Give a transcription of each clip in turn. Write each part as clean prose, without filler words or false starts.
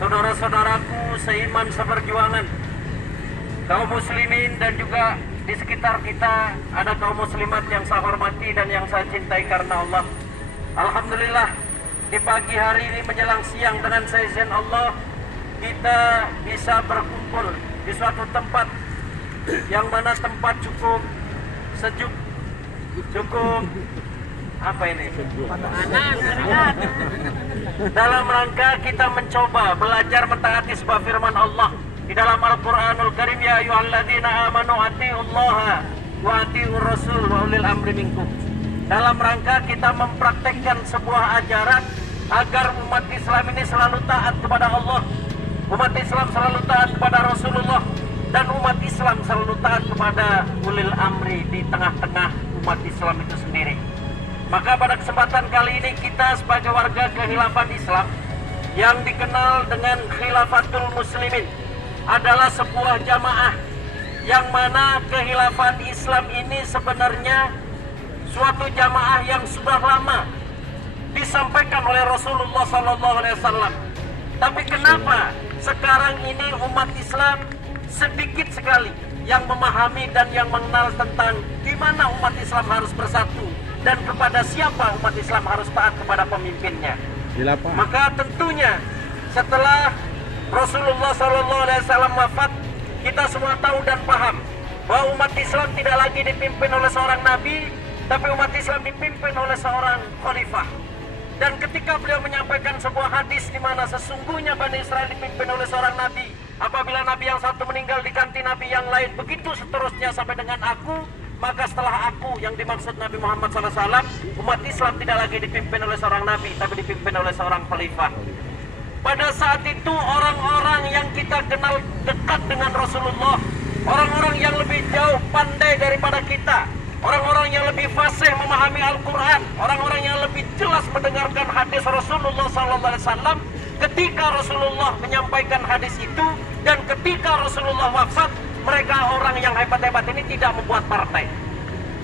saudara-saudaraku seiman seperjuangan, kaum muslimin dan juga di sekitar kita ada kaum muslimat yang saya hormati dan yang saya cintai karena Allah. Alhamdulillah, di pagi hari ini menjelang siang dengan seizin Allah kita bisa berkumpul di suatu tempat yang mana tempat cukup sejuk, cukup apa ini? Dalam rangka kita mencoba belajar mentaati sebuah firman Allah di dalam Al-Quranul Karim, ya ayyuhalladzina amanu atiullaha wa atiur rasul wa ulil amri minkum. Dalam rangka kita mempraktekkan sebuah ajaran agar umat Islam ini selalu taat kepada Allah, umat Islam selalu taat kepada Rasulullah, dan umat Islam selalu taat kepada ulil amri di tengah-tengah umat Islam itu sendiri. Maka pada kesempatan kali ini kita sebagai warga Khilafah Islam yang dikenal dengan Khilafatul Muslimin adalah sebuah jamaah yang mana Khilafah Islam ini sebenarnya suatu jamaah yang sudah lama disampaikan oleh Rasulullah SAW. Tapi kenapa sekarang ini umat Islam sedikit sekali yang memahami dan yang mengenal tentang di mana umat Islam harus bersatu dan kepada siapa umat Islam harus taat kepada pemimpinnya. Maka tentunya setelah Rasulullah SAW wafat, kita semua tahu dan paham bahwa umat Islam tidak lagi dipimpin oleh seorang nabi, tapi umat Islam dipimpin oleh seorang khalifah. Dan ketika beliau menyampaikan sebuah hadis di mana sesungguhnya Bani Israel dipimpin oleh seorang nabi, apabila nabi yang satu meninggal diganti nabi yang lain, begitu seterusnya sampai dengan aku, maka setelah aku yang dimaksud Nabi Muhammad SAW, umat Islam tidak lagi dipimpin oleh seorang nabi, tapi dipimpin oleh seorang khalifah. Pada saat itu orang-orang yang kita kenal dekat dengan Rasulullah, orang-orang yang lebih jauh pandai daripada kita, orang-orang yang lebih fasih memahami Al-Quran, orang-orang yang lebih jelas mendengarkan hadis Rasulullah SAW, ketika Rasulullah menyampaikan hadis itu dan ketika Rasulullah wafat, mereka orang yang hebat-hebat ini tidak membuat partai.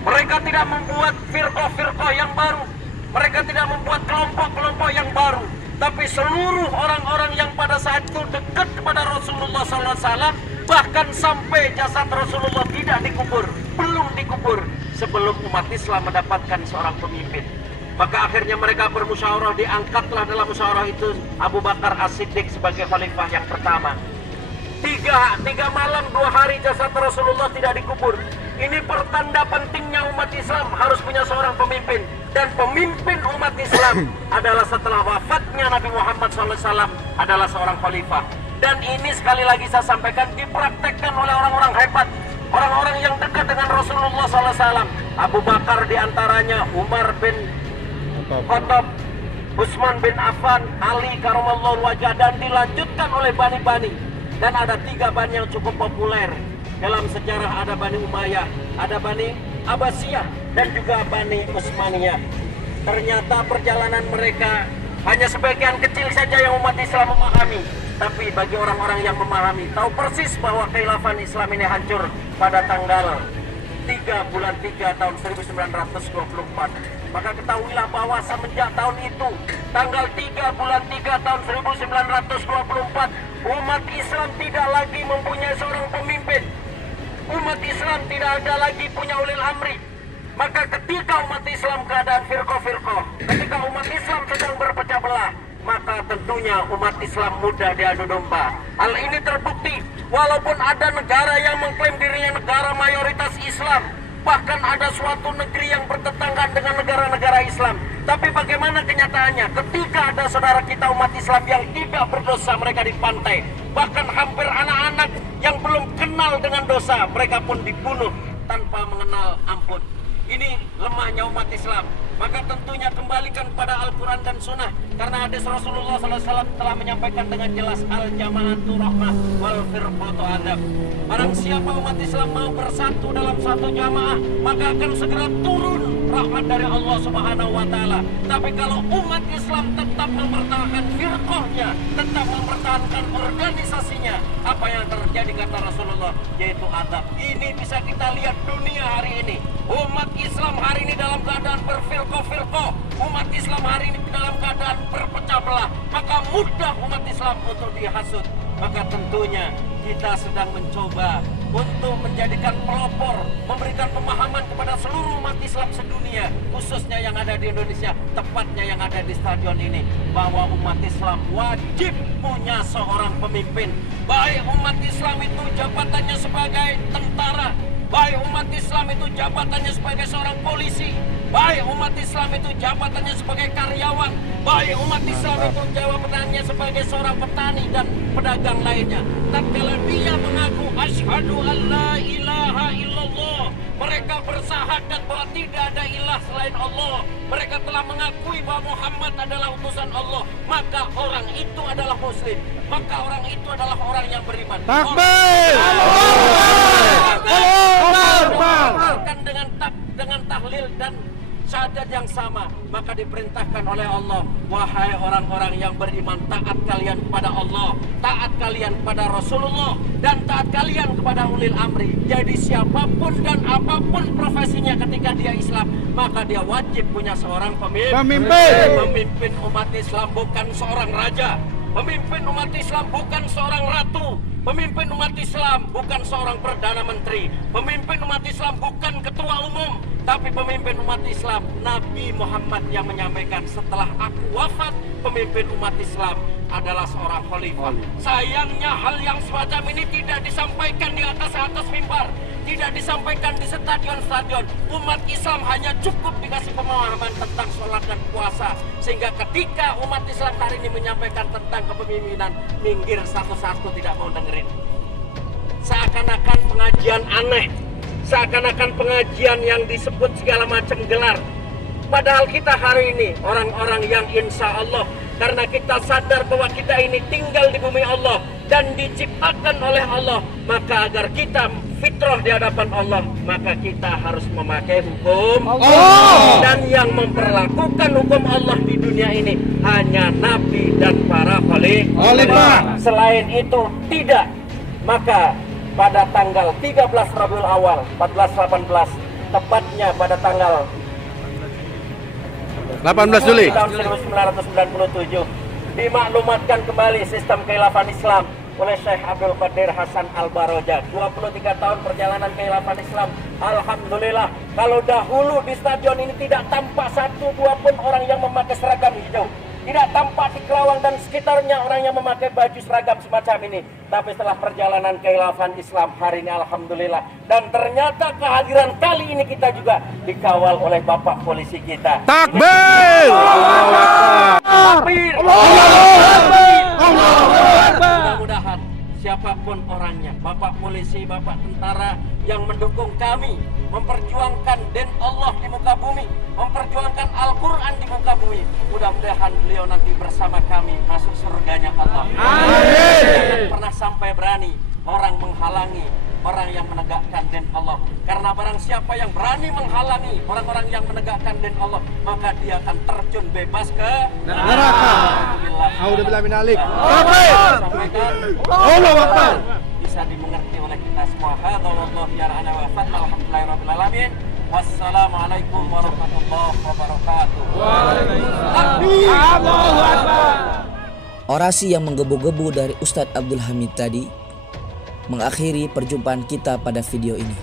Mereka tidak membuat firqah-firqah yang baru. Mereka tidak membuat kelompok-kelompok yang baru. Tapi seluruh orang-orang yang pada saat itu dekat kepada Rasulullah SAW, bahkan sampai jasad Rasulullah tidak dikubur, belum dikubur, sebelum umat Islam mendapatkan seorang pemimpin. Maka akhirnya mereka bermusyawarah, diangkatlah dalam musyawarah itu Abu Bakar As-Siddiq sebagai khalifah yang pertama. Tiga malam 2 hari jasad Rasulullah tidak dikubur. Ini pertanda pentingnya umat Islam harus punya seorang pemimpin. Dan pemimpin umat Islam adalah setelah wafatnya Nabi Muhammad SAW adalah seorang khalifah. Dan ini sekali lagi saya sampaikan dipraktekkan oleh orang-orang hebat, orang-orang yang dekat dengan Rasulullah SAW. Abu Bakar diantaranya, Umar bin Khattab, Utsman bin Affan, Ali karamallahu wajah, dan dilanjutkan oleh bani-bani. Dan ada 3 bani yang cukup populer dalam sejarah, ada Bani Umayyah, ada Bani Abbasiyah, dan juga Bani Utsmaniyah. Ternyata perjalanan mereka hanya sebagian kecil saja yang umat Islam memahami. Tapi bagi orang-orang yang memahami, tahu persis bahwa Khilafah Islam ini hancur pada tanggal 3 bulan 3 tahun 1924. Maka ketahuilah bahwa semenjak tahun itu, tanggal 3 bulan 3 tahun 1924, umat Islam tidak lagi mempunyai seorang pemimpin. Umat Islam tidak ada lagi punya ulil amri. Maka ketika umat Islam keadaan firqah-firqah, ketika umat Islam sedang berpecah belah, maka tentunya umat Islam mudah diadu domba. Hal ini terbukti walaupun ada negara yang mengklaim dirinya negara mayoritas Islam, bahkan ada suatu negeri yang bertetangga dengan negara-negara Islam. Tapi bagaimana kenyataannya ketika ada saudara kita umat Islam yang tidak berdosa, mereka dipantai. Bahkan hampir anak-anak yang belum kenal dengan dosa, mereka pun dibunuh tanpa mengenal ampun. Ini lemahnya umat Islam. Maka tentunya kembalikan pada Al-Quran dan Sunnah. Karena hadis Rasulullah SAW telah menyampaikan dengan jelas, al-jama'atu rahmah wal firqatu adab. Barang siapa umat Islam mau bersatu dalam satu jamaah, maka akan segera turun rahmat dari Allah Subhanahu wa Ta'ala. Tapi kalau umat Islam tetap mempertahankan firqahnya, tetap mempertahankan organisasinya, apa yang terjadi kata Rasulullah, yaitu adab. Ini bisa kita lihat dunia hari ini. Umat Islam hari ini dalam keadaan berfirqah-firqah. Umat Islam hari ini dalam keadaan berpecah belah. maka mudah umat Islam untuk dihasut. Maka tentunya kita sedang mencoba untuk menjadikan pelopor, memberikan pemahaman kepada seluruh umat Islam sedunia, khususnya yang ada di Indonesia, tepatnya yang ada di stadion ini, bahwa umat Islam wajib punya seorang pemimpin. Baik umat Islam itu jabatannya sebagai tentara, baik umat Islam itu jabatannya sebagai seorang polisi, baik umat Islam itu jabatannya sebagai karyawan, baik umat Islam itu jabatannya sebagai seorang petani dan pedagang lainnya. Tatkala dia mengaku asyhadu an la ilaha illallah, mereka bersahadat bahwa tidak ada ilah selain Allah, mereka telah mengakui bahwa Muhammad adalah utusan Allah, maka orang itu adalah muslim, maka orang itu adalah orang yang beriman. Takbir! Dengan tahlil dan syahadat yang sama, maka diperintahkan oleh Allah, wahai orang-orang yang beriman, taat kalian kepada Allah, taat kalian kepada Rasulullah, dan taat kalian kepada ulil amri. Jadi siapapun dan apapun profesinya ketika dia Islam, maka dia wajib punya seorang pemimpin umat Islam, bukan seorang raja. Pemimpin umat Islam bukan seorang ratu. Pemimpin umat Islam bukan seorang perdana menteri. Pemimpin umat Islam bukan ketua umum. Tapi pemimpin umat Islam, Nabi Muhammad yang menyampaikan, setelah aku wafat, pemimpin umat Islam adalah seorang khalifah. Sayangnya hal yang semacam ini tidak disampaikan di atas mimbar, tidak disampaikan di stadion-stadion. Umat Islam hanya cukup dikasih pemahaman tentang sholat dan puasa, sehingga ketika umat Islam hari ini menyampaikan tentang kepemimpinan, minggir satu-satu, tidak mau dengerin. Seakan-akan pengajian aneh, seakan-akan pengajian yang disebut segala macam gelar. Padahal kita hari ini orang-orang yang insya Allah, karena kita sadar bahwa kita ini tinggal di bumi Allah dan diciptakan oleh Allah, maka agar kita fitrah di hadapan Allah, maka kita harus memakai hukum Allah. Dan yang memperlakukan hukum Allah di dunia ini hanya Nabi dan para khalifah. Selain itu tidak. Maka pada tanggal 13 Rabiul Awal 1418, tepatnya pada tanggal 18 Juli tahun 1997, dimaklumatkan kembali sistem kekhilafan Islam oleh Syekh Abdul Qadir Hasan Al-Baroja. 23 tahun perjalanan kekhilafan Islam, alhamdulillah. Kalau dahulu di stadion ini tidak tampak satu dua pun orang yang memakai seragam hijau, tidak tampak di Kerawang dan sekitarnya orang yang memakai baju seragam semacam ini. Tapi setelah perjalanan kekhilafan Islam hari ini, alhamdulillah. Dan ternyata kehadiran kali ini kita juga dikawal oleh Bapak Polisi kita. Takbir! Takbir! Mudah-mudahan siapapun orangnya, Bapak Polisi, Bapak Tentara yang mendukung kami memperjuangkan din Allah di muka bumi, memperjuangkan Al-Quran di muka bumi, mudah-mudahan beliau nanti bersama kami masuk surganya Allah. Amin. Jangan pernah sampai berani orang menghalangi orang yang menegakkan din Allah, karena barang siapa yang berani menghalangi orang-orang yang menegakkan din Allah, maka dia akan terjun bebas ke neraka. Auzubillahi minalik. Allahu Akbar. Bisa dimengerti oleh kita semua. Hadza wallahu ya'ala wa fat. Alhamdulillahirabbil alamin. Wassalamualaikum warahmatullahi wabarakatuh. Allahu Akbar. Orasi yang menggebu-gebu dari Ustadz Abdul Hamid tadi mengakhiri perjumpaan kita pada video ini.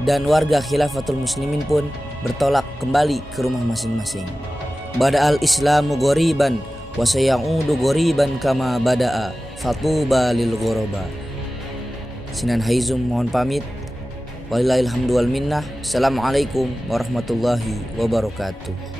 Dan warga Khilafatul Muslimin pun bertolak kembali ke rumah masing-masing. Bada'al Islamu ghoriban wa sayaudu ghoriban kama bada'a fatuba lil ghuraba. Sinan Haizum mohon pamit. Wallahil hamdu wal minnah. Assalamualaikum warahmatullahi wabarakatuh.